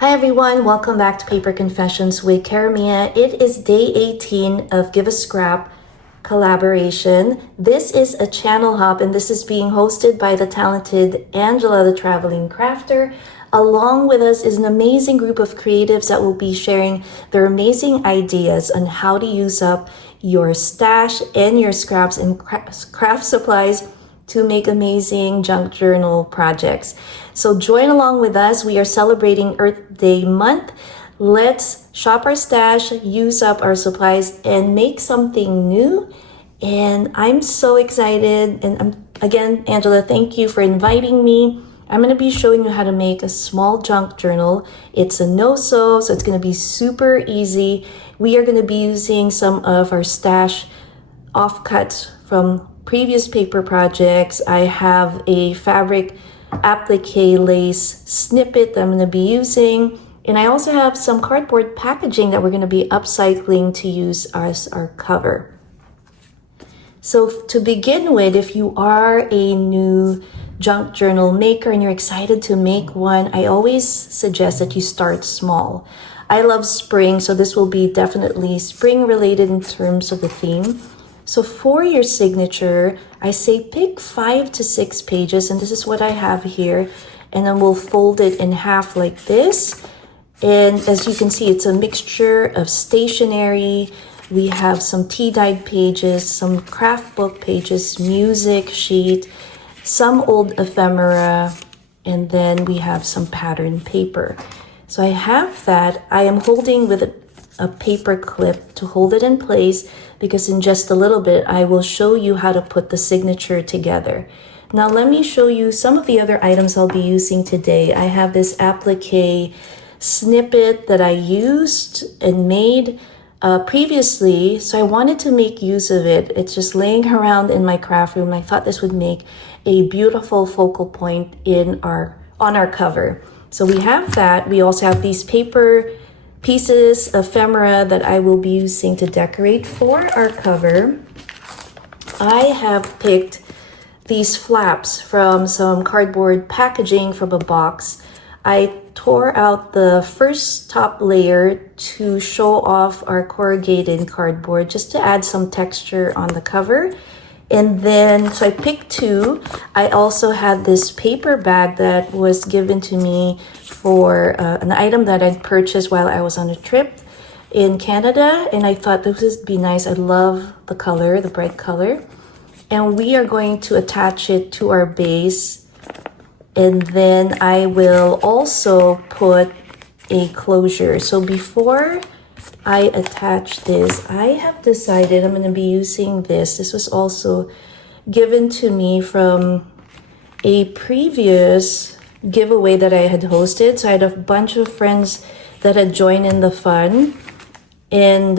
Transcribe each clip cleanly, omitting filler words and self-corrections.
Hi everyone, welcome back to Paper Confessions with Kerrie. It is day 18 of Give a Scrap collaboration. This is a channel hop and this is being hosted by the talented Angela, the traveling crafter. Along with us is an amazing group of creatives that will be sharing their amazing ideas on how to use up your stash and your scraps and craft supplies to make amazing junk journal projects. So join along with us. We are celebrating Earth Day month. Let's shop our stash, use up our supplies, and make something new. And I'm so excited. And again, Angela, thank you for inviting me. I'm going to be showing you how to make a small junk journal. It's a no-sew, so it's going to be super easy. We are going to be using some of our stash offcuts from previous paper projects. I have a fabric applique lace snippet that I'm going to be using. And I also have some cardboard packaging that we're going to be upcycling to use as our cover. So to begin with, if you are a new junk journal maker and you're excited to make one, I always suggest that you start small. I love spring, so this will be definitely spring related in terms of the theme. So for your signature, I say pick 5 to 6 pages, and this is what I have here. And then we'll fold it in half like this. And as you can see, it's a mixture of stationery. We have some tea-dyed pages, some craft book pages, music sheet, some old ephemera, and then we have some pattern paper. So I have that. I am holding with a paper clip to hold it in place, because in just a little bit, I will show you how to put the signature together. Now, let me show you some of the other items I'll be using today. I have this applique snippet that I used and made previously, so I wanted to make use of it. It's just laying around in my craft room. I thought this would make a beautiful focal point on our cover. So we have that. We also have these paper pieces, ephemera that I will be using to decorate for our cover. I have picked these flaps from some cardboard packaging from a box. I tore out the first top layer to show off our corrugated cardboard just to add some texture on the cover. And then, so I picked 2. I also had this paper bag that was given to me for an item that I'd purchased while I was on a trip in Canada. And I thought this would be nice. I love the color, the bright color. And we are going to attach it to our base. And then I will also put a closure. So before I attach this, I have decided I'm going to be using this. This was also given to me from a previous giveaway that I had hosted. So I had a bunch of friends that had joined in the fun, and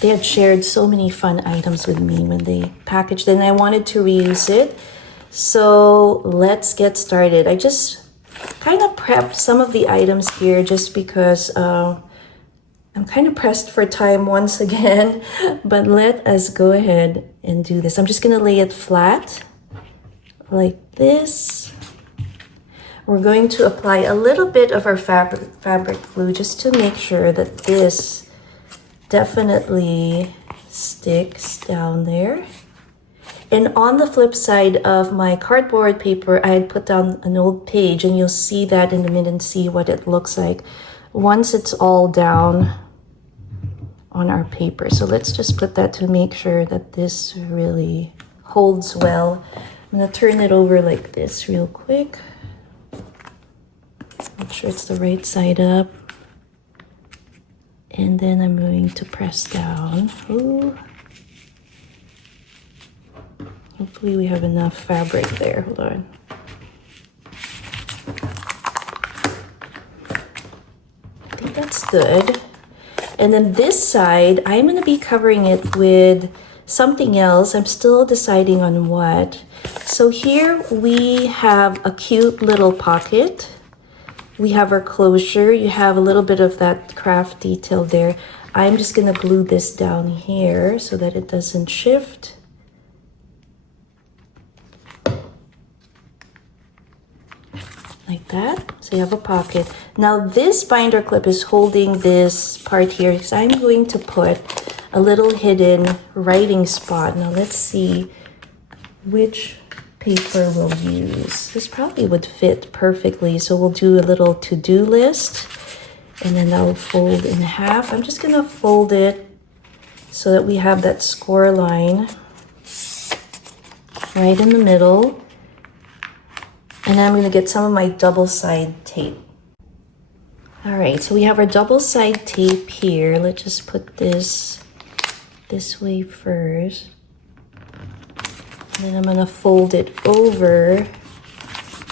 they had shared so many fun items with me when they packaged it, and I wanted to reuse it. So let's get started. I just kind of prepped some of the items here just because I'm kind of pressed for time once again, but let us go ahead and do this. I'm just going to lay it flat like this. We're going to apply a little bit of our fabric glue just to make sure that this definitely sticks down there. And on the flip side of my cardboard paper, I had put down an old page, and you'll see that in a minute and see what it looks like once it's all down on our paper. So let's just put that to make sure that this really holds well. I'm going to turn it over like this real quick. Make sure it's the right side up. And then I'm going to press down. Ooh. Hopefully we have enough fabric there. Hold on. I think that's good. And then this side, I'm going to be covering it with something else. I'm still deciding on what. So here we have a cute little pocket. We have our closure. You have a little bit of that craft detail there. I'm just going to glue this down here so that it doesn't shift. Like that. So you have a pocket. Now this binder clip is holding this part here because I'm going to put a little hidden writing spot. Now let's see which paper we'll use. This probably would fit perfectly. So we'll do a little to-do list and then I'll fold in half. I'm just gonna fold it so that we have that score line right in the middle. And then I'm gonna get some of my double side tape. All right, so we have our double side tape here. Let's just put this way first. And then I'm gonna fold it over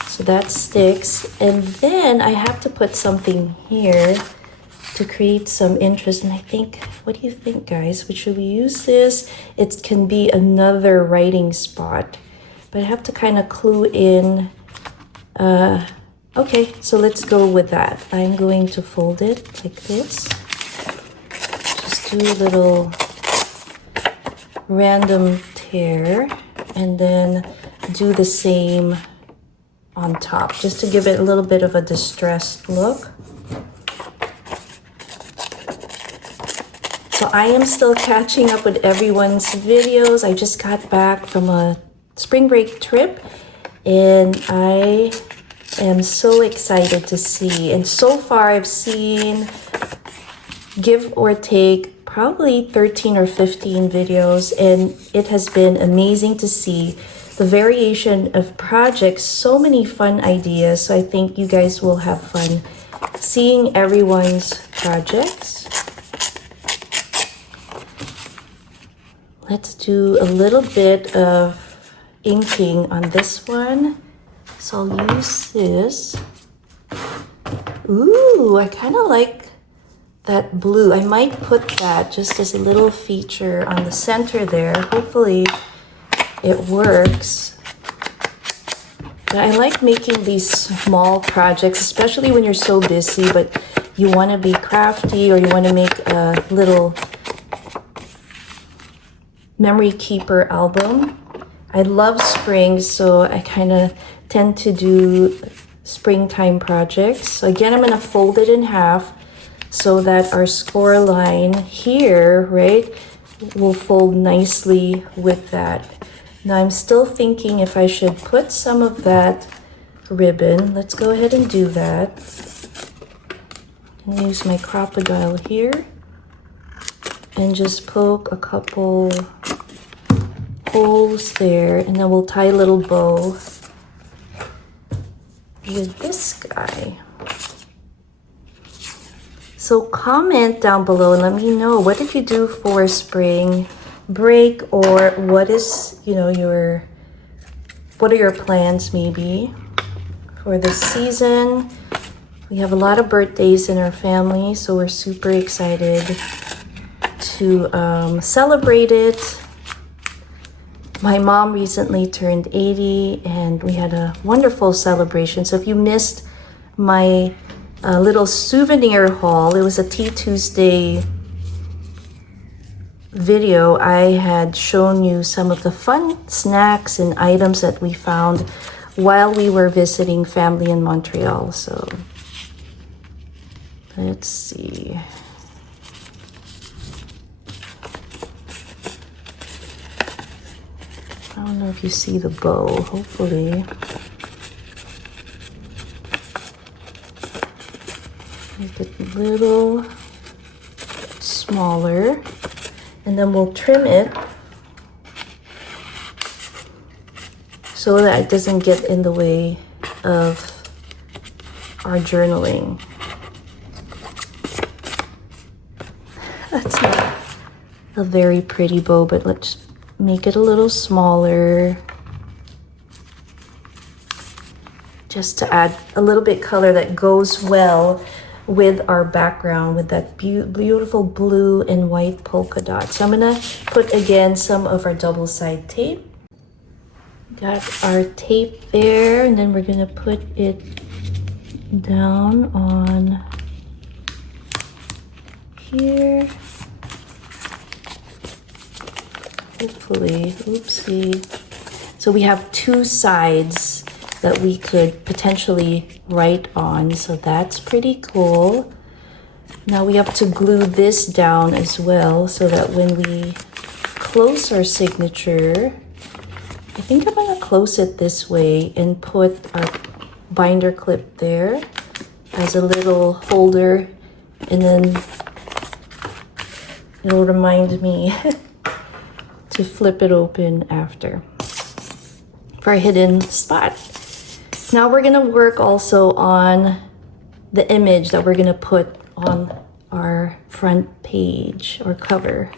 so that sticks. And then I have to put something here to create some interest. And I think, what do you think, guys? Should we use this? It can be another writing spot, but I have to kind of clue in. Okay, so let's go with that. I'm going to fold it like this. Just do a little random tear and then do the same on top just to give it a little bit of a distressed look. So I am still catching up with everyone's videos. I just got back from a spring break trip and I am so excited to see. And so far I've seen, give or take, probably 13 or 15 videos, and it has been amazing to see the variation of projects, so many fun ideas. So I think you guys will have fun seeing everyone's projects. Let's do a little bit of inking on this one. So I'll use this. Ooh, I kind of like that blue. I might put that just as a little feature on the center there. Hopefully it works. But I like making these small projects, especially when you're so busy, but you want to be crafty or you want to make a little memory keeper album. I love spring, so I kind of tend to do springtime projects. So again, I'm going to fold it in half so that our score line here, right, will fold nicely with that. Now I'm still thinking if I should put some of that ribbon. Let's go ahead and do that. And use my crocodile here and just poke a couple holes there, and then we'll tie a little bow with this guy. So comment down below and let me know, what did you do for spring break, or what is, what are your plans maybe for this season? We have a lot of birthdays in our family, so we're super excited to celebrate it. My mom recently turned 80 and we had a wonderful celebration. So if you missed my little souvenir haul, it was a Tea Tuesday video. I had shown you some of the fun snacks and items that we found while we were visiting family in Montreal. So let's see. I don't know if you see the bow, hopefully. Make it a little smaller, and then we'll trim it so that it doesn't get in the way of our journaling. That's not a very pretty bow, but let's make it a little smaller just to add a little bit color that goes well with our background with that beautiful blue and white polka dots. So I'm gonna put again some of our double side tape. Got our tape there, and then we're gonna put it down on here. Hopefully, oopsie. So we have two sides that we could potentially write on. So that's pretty cool. Now we have to glue this down as well so that when we close our signature, I think I'm gonna close it this way and put our binder clip there as a little holder, and then it'll remind me to flip it open after for a hidden spot. Now we're gonna work also on the image that we're gonna put on our front page or cover.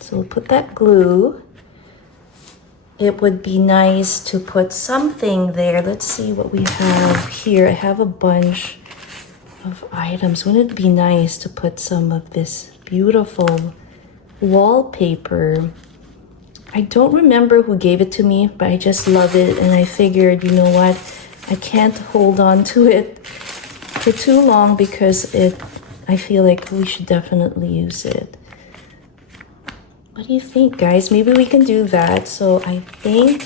So we'll put that glue. It would be nice to put something there. Let's see what we have here. I have a bunch of items. Wouldn't it be nice to put some of this beautiful wallpaper? I don't remember who gave it to me, but I just love it, and I figured, you know what, I can't hold on to it for too long because I feel like we should definitely use it. What do you think, guys? Maybe we can do that. So I think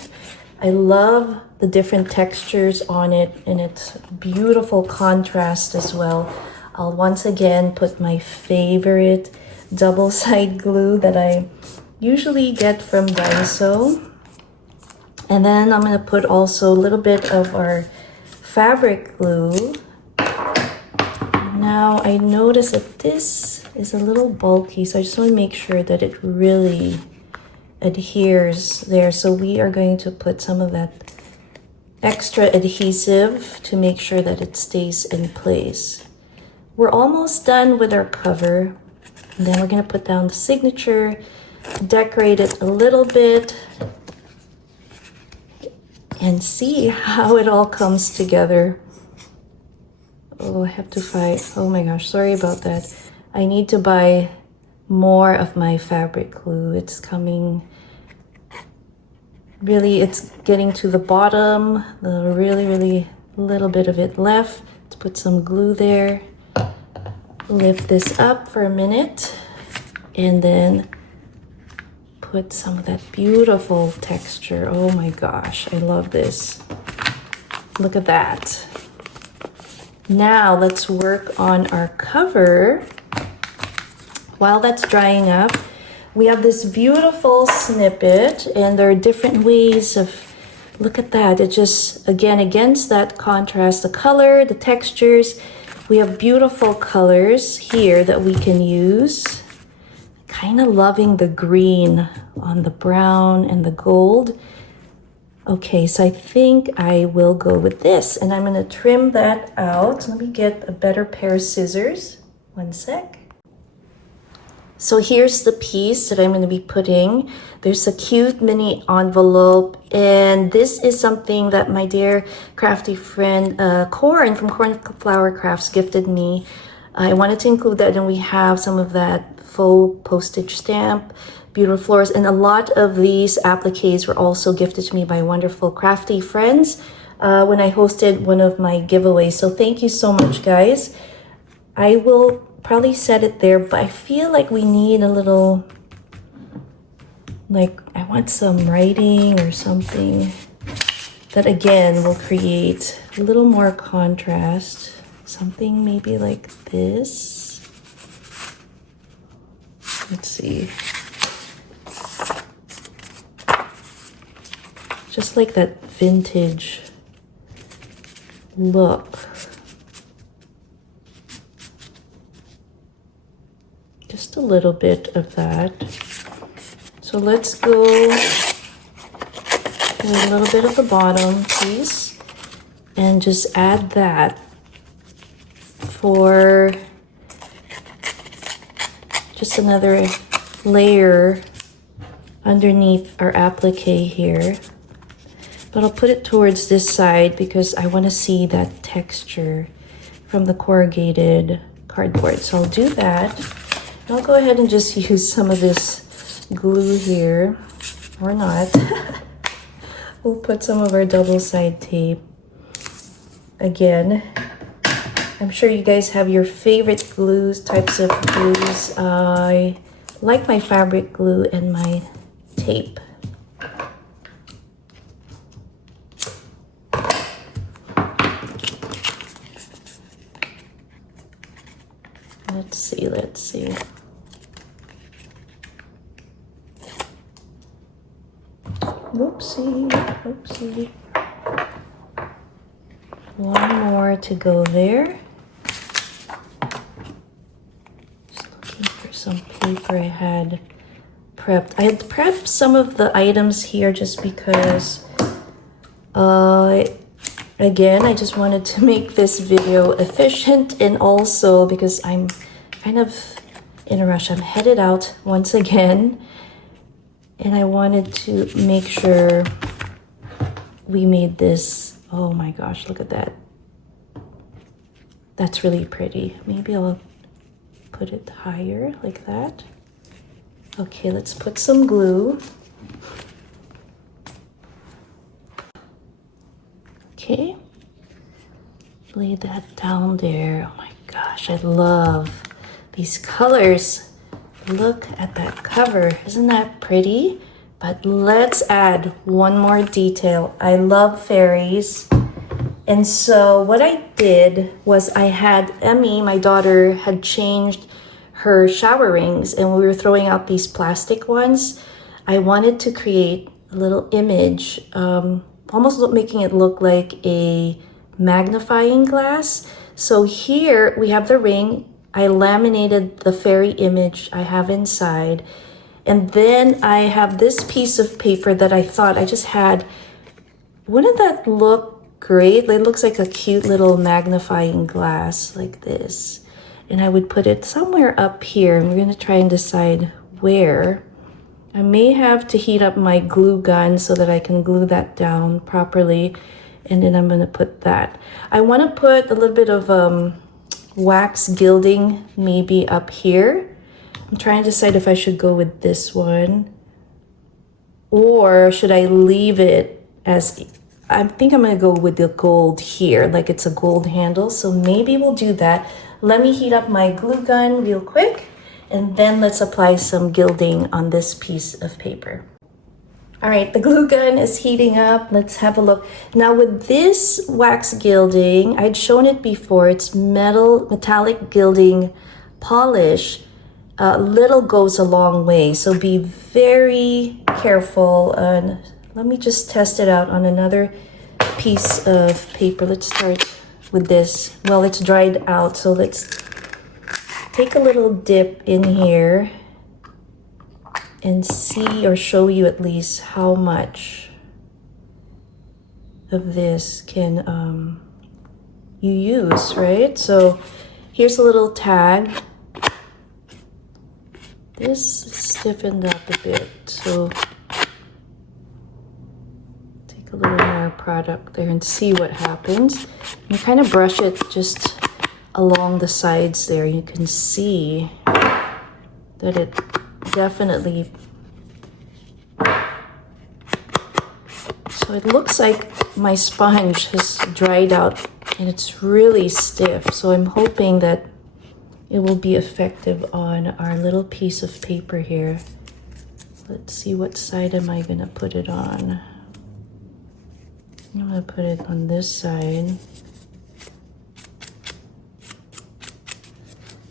I love the different textures on it, and it's beautiful contrast as well. I'll once again put my favorite double-side glue that I usually get from Daiso. And then I'm gonna put also a little bit of our fabric glue. Now I notice that this is a little bulky, so I just want to make sure that it really adheres there. So we are going to put some of that extra adhesive to make sure that it stays in place. We're almost done with our cover. And then we're going to put down the signature, decorate it a little bit, and see how it all comes together. Oh, I have to fight. Oh my gosh, sorry about that. I need to buy more of my fabric glue. It's coming. Really, it's getting to the bottom. Really little bit of it left. Let's put some glue there. Lift this up for a minute. And then put some of that beautiful texture. Oh my gosh, I love this. Look at that. Now let's work on our cover. While that's drying up, we have this beautiful snippet, and there are different ways of, look at that. It just, again, against that contrast, the color, the textures, we have beautiful colors here that we can use. Kind of loving the green on the brown and the gold. Okay, so I think I will go with this, and I'm gonna trim that out. Let me get a better pair of scissors. One sec. So here's the piece that I'm gonna be putting. There's a cute mini envelope, and this is something that my dear crafty friend Corn from Cornflower Crafts gifted me. I wanted to include that, and we have some of that faux postage stamp, beautiful flowers, and a lot of these appliques were also gifted to me by wonderful crafty friends when I hosted one of my giveaways. So thank you so much, guys. I will probably set it there, but I feel like we need a little, like, I want some writing or something that again will create a little more contrast. Something maybe like this. Let's see. Just like that vintage look. Just a little bit of that. So let's go with a little bit of the bottom piece and just add that for just another layer underneath our applique here. But I'll put it towards this side because I want to see that texture from the corrugated cardboard. So I'll do that. And I'll go ahead and just use some of this glue here, or not. We'll put some of our double-side tape. Again, I'm sure you guys have your favorite glues, types of glues. I like my fabric glue and my tape. Let's see, let's see. Whoopsie, whoopsie. One more to go there. Just looking for some paper I had prepped. I had prepped some of the items here just because, again, I just wanted to make this video efficient, and also because I'm kind of in a rush. I'm headed out once again, and I wanted to make sure we made this. Oh my gosh, look at that. That's really pretty. Maybe I'll put it higher like that. Okay, let's put some glue. Okay, lay that down there. Oh my gosh, I love these colors. Look at that cover. Isn't that pretty? But let's add one more detail. I love fairies. And so what I did was I had Emmy, my daughter, had changed her shower rings, and we were throwing out these plastic ones. I wanted to create a little image, almost making it look like a magnifying glass. So here we have the ring. I laminated the fairy image I have inside. And then I have this piece of paper that I thought I just had. Wouldn't that look great? It looks like a cute little magnifying glass like this. And I would put it somewhere up here. And we're going to try and decide where. I may have to heat up my glue gun so that I can glue that down properly. And then I'm going to put that. I want to put a little bit of wax gilding maybe up here. I'm trying to decide if I should go with this one or should I leave it as, I think I'm going to go with the gold here, like it's a gold handle. So maybe we'll do that. Let me heat up my glue gun real quick, and then let's apply some gilding on this piece of paper. All right, the glue gun is heating up. Let's have a look. Now with this wax gilding, I'd shown it before. It's metallic gilding polish. Little goes a long way, so be very careful. And let me just test it out on another piece of paper. Let's start with this. Well, it's dried out, so let's take a little dip in here and see, or show you at least how much of this can you use, right? So here's a little tag. This is stiffened up a bit, so take a little more product there and see what happens. You kind of brush it just along the sides there. You can see that it definitely, so it looks like my sponge has dried out and it's really stiff. So I'm hoping that it will be effective on our little piece of paper here. Let's see, what side am I gonna put it on? I'm gonna put it on this side.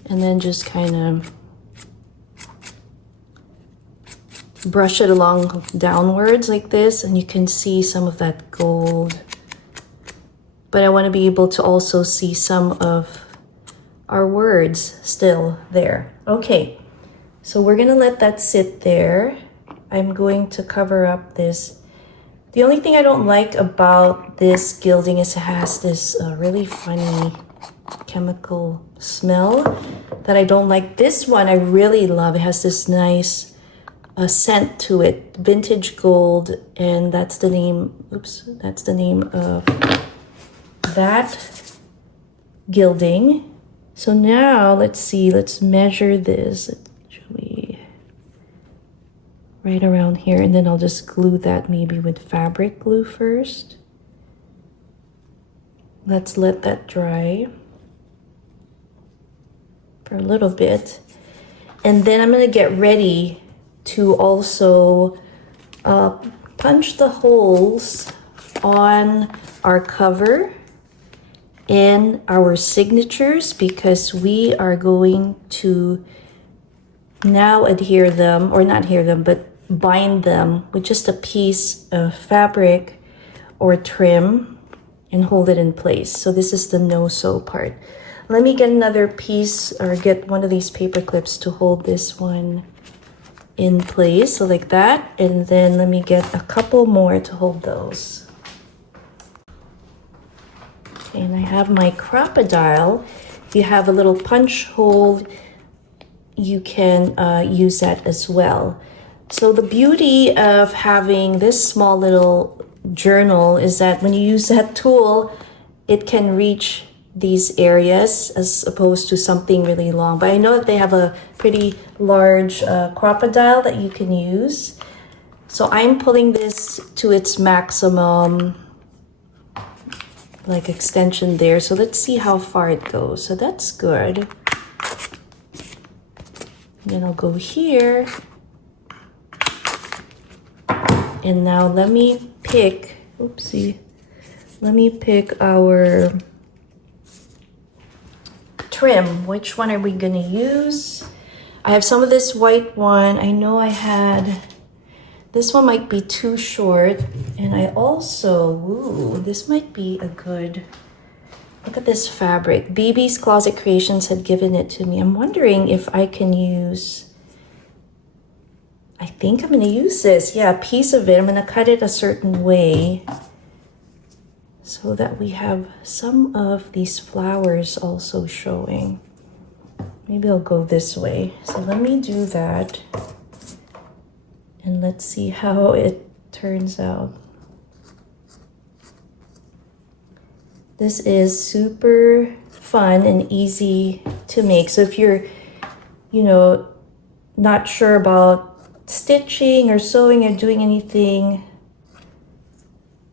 And then just kind of brush it along downwards like this, and you can see some of that gold. But I want to be able to also see some of our words still there. Okay, so we're gonna let that sit there. I'm going to cover up this. The only thing I don't like about this gilding is it has this really funny chemical smell that I don't like. This one I really love. It has this nice scent to it, vintage gold, and that's the name, oops, that's the name of that gilding. So now let's see, let's measure this. Joey, right around here, and then I'll just glue that maybe with fabric glue first. Let's let that dry for a little bit. And then I'm gonna get ready to also punch the holes on our cover. in our signatures because we are going to now adhere them, or not adhere them, but bind them with just a piece of fabric or trim and hold it in place. So this is the no-sew part. Let me get another piece or get one of these paper clips to hold this one in place, so like that. And then let me get a couple more to hold those. Okay, and I have my crocodile. If you have a little punch hole, you can use that as well. So the beauty of having this small little journal is that when you use that tool, it can reach these areas as opposed to something really long. But I know that they have a pretty large crocodile that you can use. So I'm pulling this to its maximum like extension there. So let's see how far it goes. So that's good. Then I'll go here. And now let me pick, oopsie, let me pick our trim. Which one are we gonna use? I have some of this white one. I know I had, this one might be too short. And I also, ooh, this might be a good, look at this fabric. BB's Closet Creations had given it to me. I'm wondering if I can use, I think I'm gonna use this. Yeah, a piece of it. I'm gonna cut it a certain way so that we have some of these flowers also showing. Maybe I'll go this way. So let me do that. And let's see how it turns out. This is super fun and easy to make. So if you're, you know, not sure about stitching or sewing or doing anything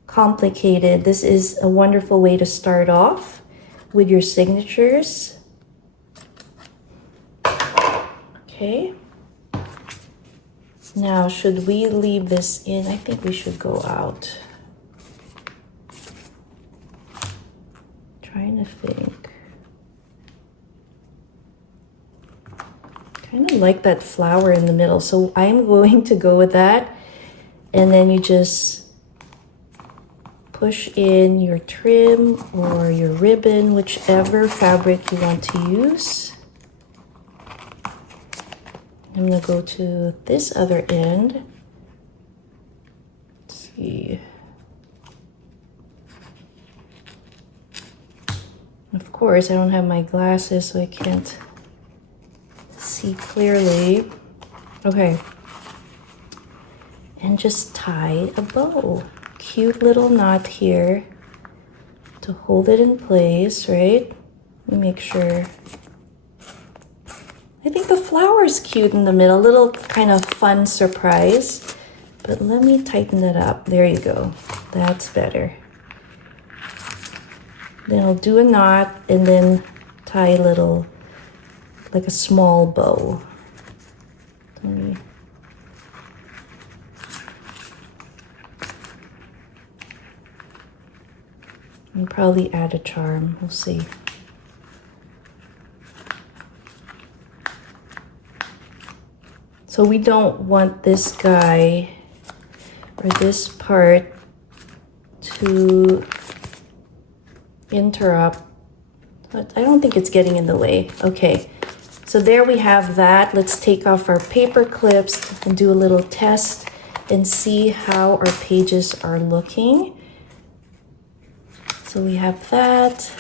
complicated, this is a wonderful way to start off with your signatures. Okay. Now, should we leave this in? I think we should go out. Trying to think. Kind of like that flower in the middle, so I'm going to go with that. And then you just push in your trim or your ribbon, whichever fabric you want to use. I'm gonna go to this other end. Let's see. Of course, I don't have my glasses, so I can't see clearly. Okay. And just tie a bow. Cute little knot here to hold it in place, right? Let me make sure. I think the flower is cute in the middle, a little kind of fun surprise. But let me tighten it up. There you go. That's better. Then I'll do a knot and then tie a little, like a small bow. Let me. I'll probably add a charm. We'll see. So we don't want this guy or this part to interrupt, but I don't think it's getting in the way. Okay, so there we have that. Let's take off our paper clips and do a little test and see how our pages are looking. So we have that.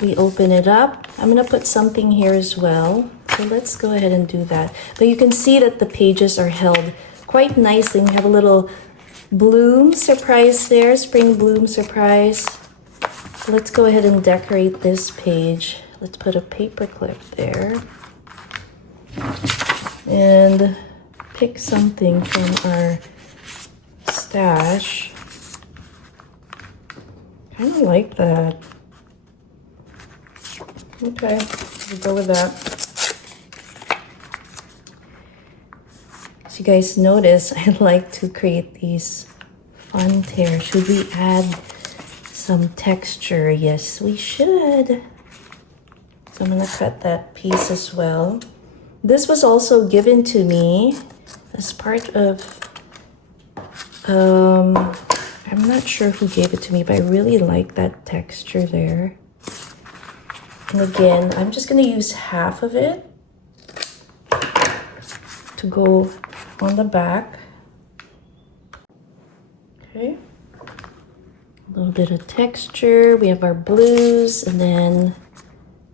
We open it up. I'm gonna put something here as well. So let's go ahead and do that. But you can see that the pages are held quite nicely. We have a little bloom surprise there, spring bloom surprise. So let's go ahead and decorate this page. Let's put a paper clip there. And pick something from our stash. Kind of like that. Okay, we'll go with that. So you guys notice I like to create these fun tears. Should we add some texture. Yes, we should. So I'm gonna cut that piece as well. This was also given to me as part of, I'm not sure who gave it to me, but I really like that texture there. And again, I'm just gonna use half of it to go on the back. Okay. A little bit of texture. We have our blues, and then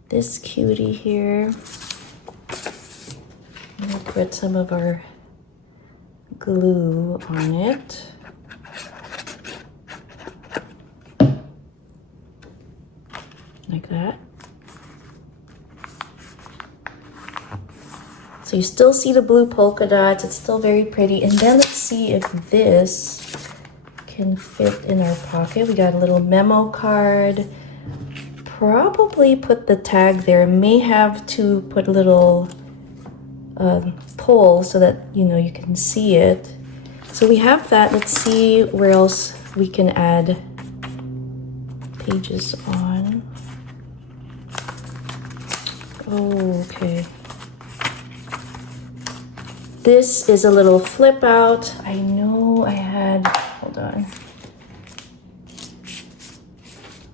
this cutie here. We'll put some of our glue on it. Like that. So you still see the blue polka dots. It's still very pretty. And then let's see if this can fit in our pocket. We got a little memo card. Probably put the tag there. May have to put a little pole so that you can see it. So we have that. Let's see where else we can add pages on. Oh, okay. This is a little flip out. I know I had, hold on.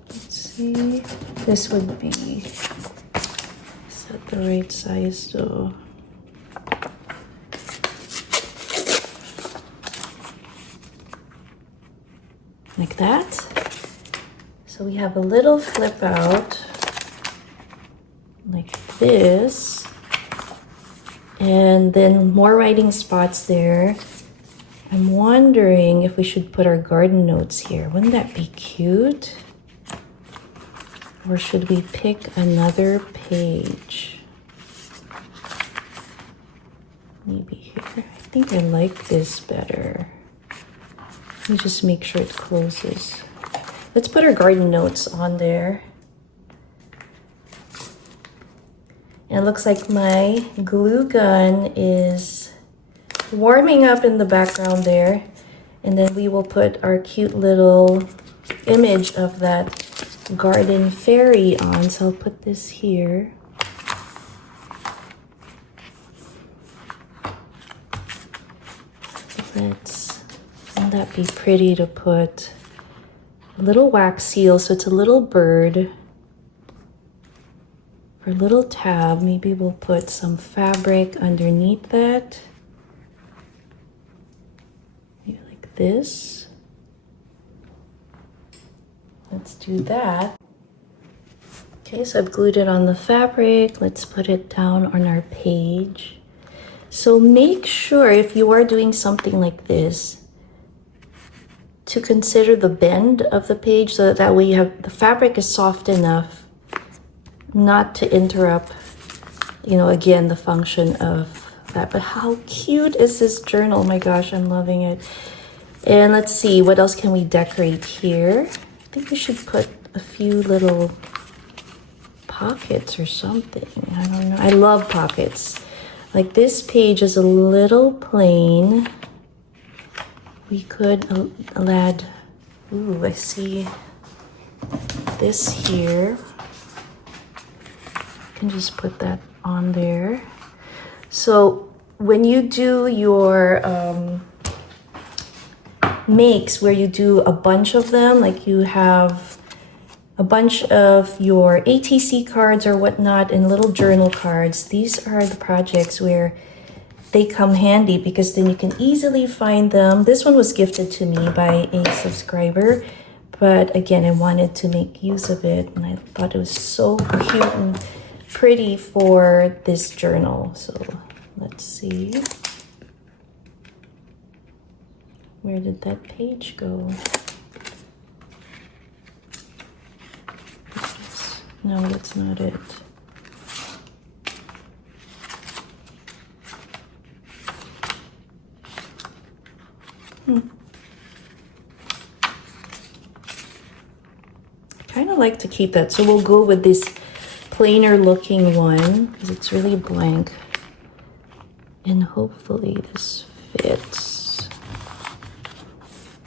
Let's see. This would be, is that the right size though? Like that. So we have a little flip out like this. And then more writing spots there. I'm wondering if we should put our garden notes here. Wouldn't that be cute? Or should we pick another page? Maybe here. I think I like this better. Let me just make sure it closes. Let's put our garden notes on there. And it looks like my glue gun is warming up in the background there. And then we will put our cute little image of that garden fairy on. So I'll put this here. Wouldn't that be pretty to put a little wax seal, so it's a little bird. For a little tab, maybe we'll put some fabric underneath that. Maybe like this. Let's do that. Okay, so I've glued it on the fabric. Let's put it down on our page. So make sure if you are doing something like this to consider the bend of the page so that way you have the fabric is soft enough not to interrupt, again, the function of that. But how cute is this journal? Oh my gosh, I'm loving it. And let's see, what else can we decorate here? I think we should put a few little pockets or something. I don't know. I love pockets. Like this page is a little plain. We could add, ooh, I see this here. Can just put that on there. So when you do your makes where you do a bunch of them, like you have a bunch of your ATC cards or whatnot and little journal cards, these are the projects where they come handy because then you can easily find them. This one was gifted to me by a subscriber, but again, I wanted to make use of it and I thought it was so cute and pretty for this journal. So let's see, where did that page go? No, that's not it. I kind of like to keep that, so we'll go with this plainer looking one because it's really blank, and hopefully this fits.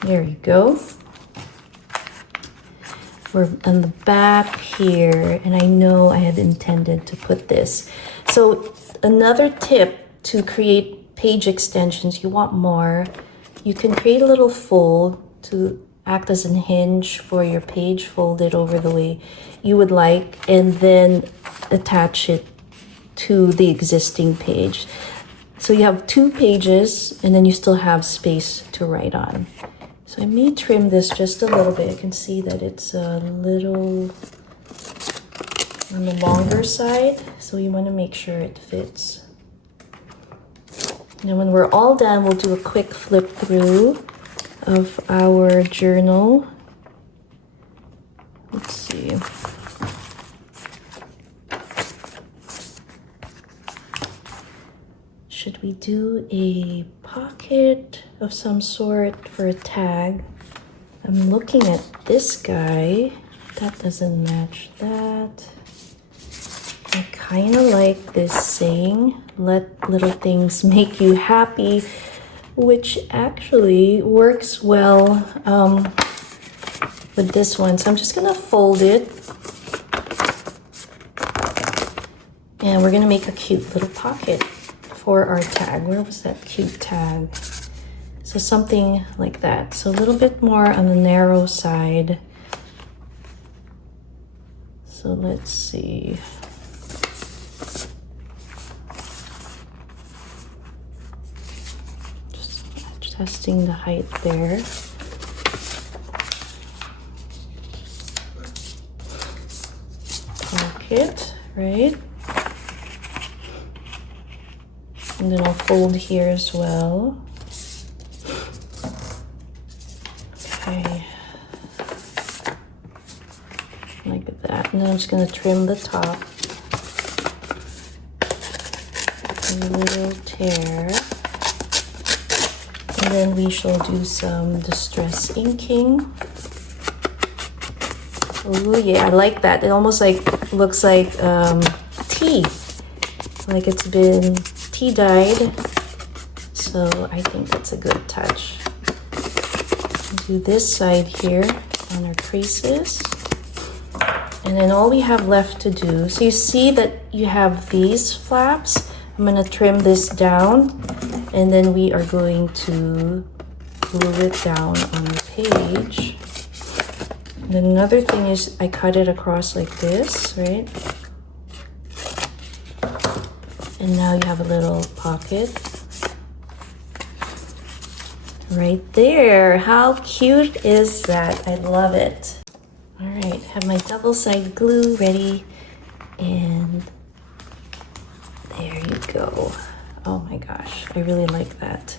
There you go. we're on the back here, and I know I had intended to put this. So another tip to create page extensions, you want more, you can create a little fold to act as a hinge for your page, fold it over the way you would like, and then attach it to the existing page. So you have 2 pages, and then you still have space to write on. So I may trim this just a little bit. You can see that it's a little on the longer side, so you want to make sure it fits. Now when we're all done, we'll do a quick flip through of our journal. Let's see. Should we do a pocket of some sort for a tag? I'm looking at this guy. That doesn't match that. I kind of like this saying, let little things make you happy, which actually works well with this one. So I'm just gonna fold it, and we're gonna make a cute little pocket for our tag. Where was that cute tag? So something like that. So a little bit more on the narrow side. So let's see. Just testing the height there. Pocket, right? And then I'll fold here as well. Okay. Like that. And then I'm just going to trim the top. A little tear. And then we shall do some distress inking. Oh yeah, I like that. It almost like looks like tea. Like it's been tea dyed, so I think that's a good touch. Do this side here on our creases, and then all we have left to do, so you see that you have these flaps. I'm going to trim this down, and then we are going to glue it down on the page. And then another thing is I cut it across like this, right? And now you have a little pocket right there. How cute is that? I love it. All right, have my double-side glue ready, and there you go. Oh my gosh, I really like that.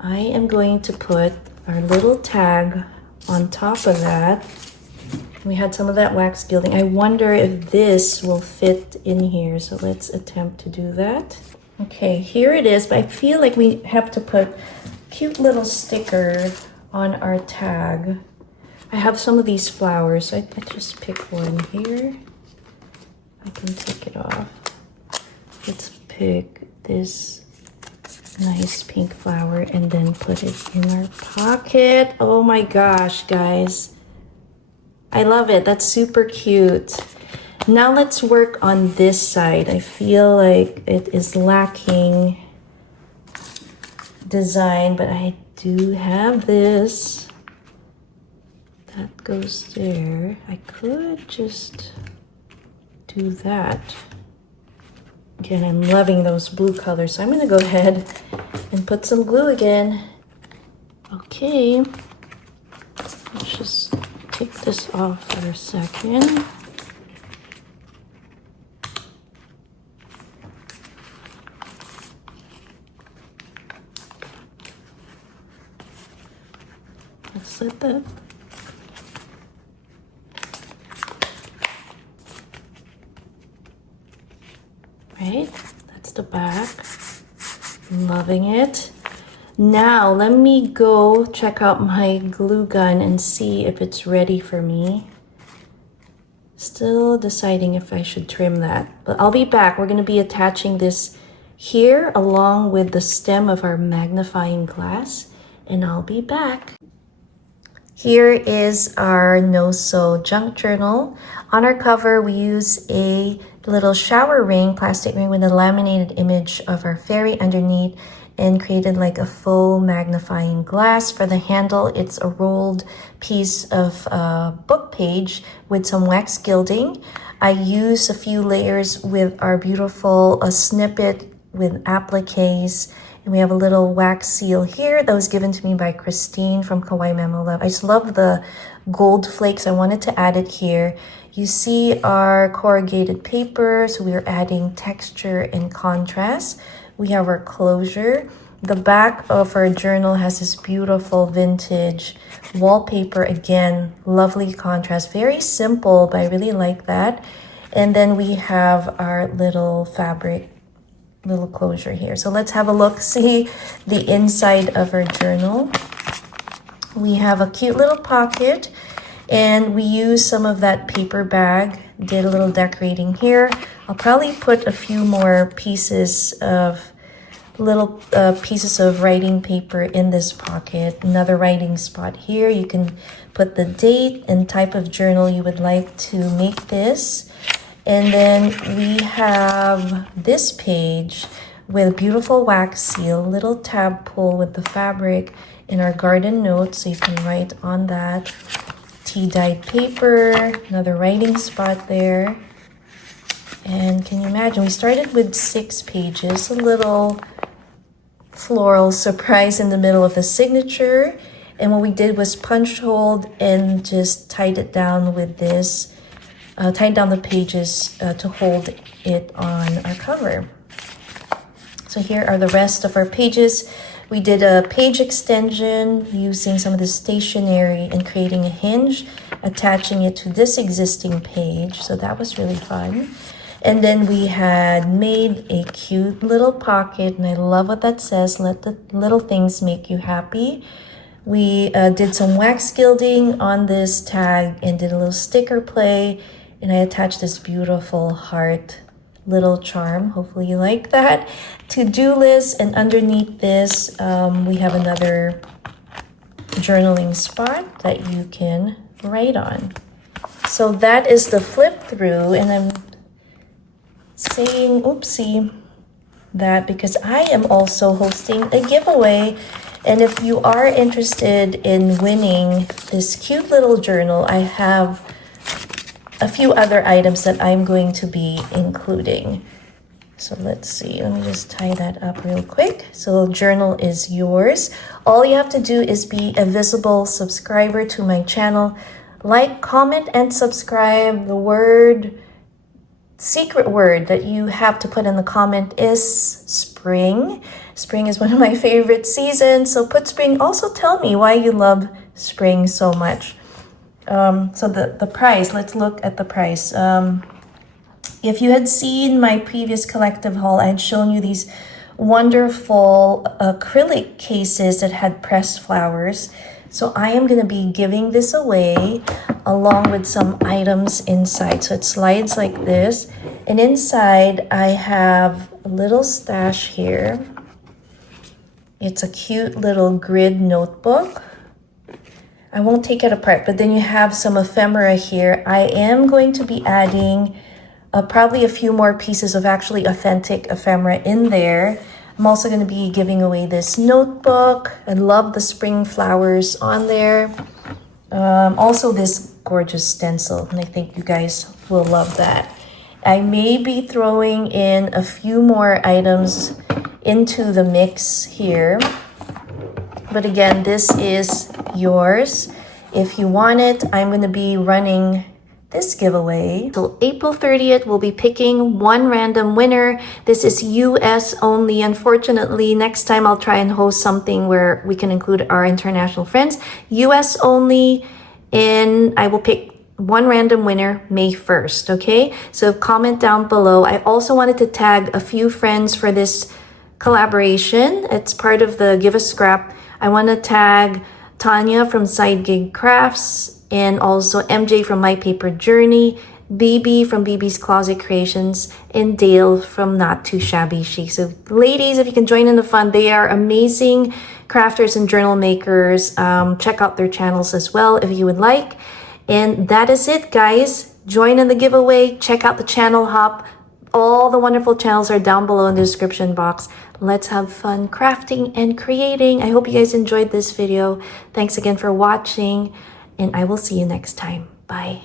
I am going to put our little tag on top of that. We had some of that wax gilding. I wonder if this will fit in here. So let's attempt to do that. Okay, here it is. But I feel like we have to put a cute little sticker on our tag. I have some of these flowers. So I just pick one here. I can take it off. Let's pick this nice pink flower and then put it in our pocket. Oh my gosh, guys. I love it. That's super cute. Now let's work on this side. I feel like it is lacking design, but I do have this. That goes there. I could just do that. Again, I'm loving those blue colors. So I'm gonna go ahead and put some glue again. Okay. Let's just take this off for a second. Let's let that. Right, that's the back. Loving it. Now let me go check out my glue gun and see if it's ready for me. Still deciding if I should trim that, but I'll be back. We're going to be attaching this here along with the stem of our magnifying glass, and I'll be back. Here is our No So Junk Journal. On our cover, we use a little shower ring, plastic ring with a laminated image of our fairy underneath, and created like a full magnifying glass. For the handle, it's a rolled piece of book page with some wax gilding. I use a few layers with our beautiful snippet with appliques. And we have a little wax seal here that was given to me by Christine from Kawaii Memo Love. I just love the gold flakes. I wanted to add it here. You see our corrugated paper, so we are adding texture and contrast. We have our closure. The back of our journal has this beautiful vintage wallpaper. Again, lovely contrast. Very simple, but I really like that. And then we have our little fabric little closure here. So let's have a look, see the inside of our journal. We have a cute little pocket, and we use some of that paper bag, did a little decorating here. I'll probably put a few more pieces of little pieces of writing paper in this pocket. Another writing spot here. You can put the date and type of journal you would like to make this. And then we have this page with beautiful wax seal, little tab pull with the fabric in our garden notes, so you can write on that. Tea-dyed paper, another writing spot there. And can you imagine, we started with 6 pages, a little floral surprise in the middle of the signature. And what we did was punch hold and just tied it down with this. Tied down the pages to hold it on our cover. So here are the rest of our pages. We did a page extension using some of the stationery and creating a hinge, attaching it to this existing page. So that was really fun. And then we had made a cute little pocket, and I love what that says, let the little things make you happy. We did some wax gilding on this tag and did a little sticker play. And I attached this beautiful heart little charm. Hopefully you like that. To-do list, and underneath this, we have another journaling spot that you can write on. So that is the flip through, and I'm saying oopsie that because I am also hosting a giveaway. And if you are interested in winning this cute little journal, I have a few other items that I'm going to be including. So let's see, let me just tie that up real quick. So journal is yours. All you have to do is be a visible subscriber to my channel. Like, comment, and subscribe. The secret word that you have to put in the comment is spring. Spring is one of my favorite seasons, so put spring. Also tell me why you love spring so much. So the price, let's look at the price. If you had seen my previous collective haul, I had shown you these wonderful acrylic cases that had pressed flowers. So I am going to be giving this away along with some items inside. So it slides like this. And inside I have a little stash here. It's a cute little grid notebook. I won't take it apart, but then you have some ephemera here. I am going to be adding probably a few more pieces of actually authentic ephemera in there. I'm also going to be giving away this notebook. I love the spring flowers on there. Also this gorgeous stencil, and I think you guys will love that. I may be throwing in a few more items into the mix here. But again, this is yours. If you want it, I'm going to be running this giveaway. So April 30th, we'll be picking one random winner. This is US only. Unfortunately, next time I'll try and host something where we can include our international friends. US only, and I will pick one random winner May 1st, okay? So comment down below. I also wanted to tag a few friends for this collaboration. It's part of the Give a Scrap. I want to tag Tanya from Side Gig Crafts, and also MJ from My Paper Journey, BB from BB's Closet Creations, and Dale from Not Too Shabby Chic. So ladies, if you can join in the fun, they are amazing crafters and journal makers. Check out their channels as well if you would like. And that is it, guys. Join in the giveaway. Check out the channel hop. All the wonderful channels are down below in the description box. Let's have fun crafting and creating. I hope you guys enjoyed this video. Thanks again for watching, and I will see you next time. Bye.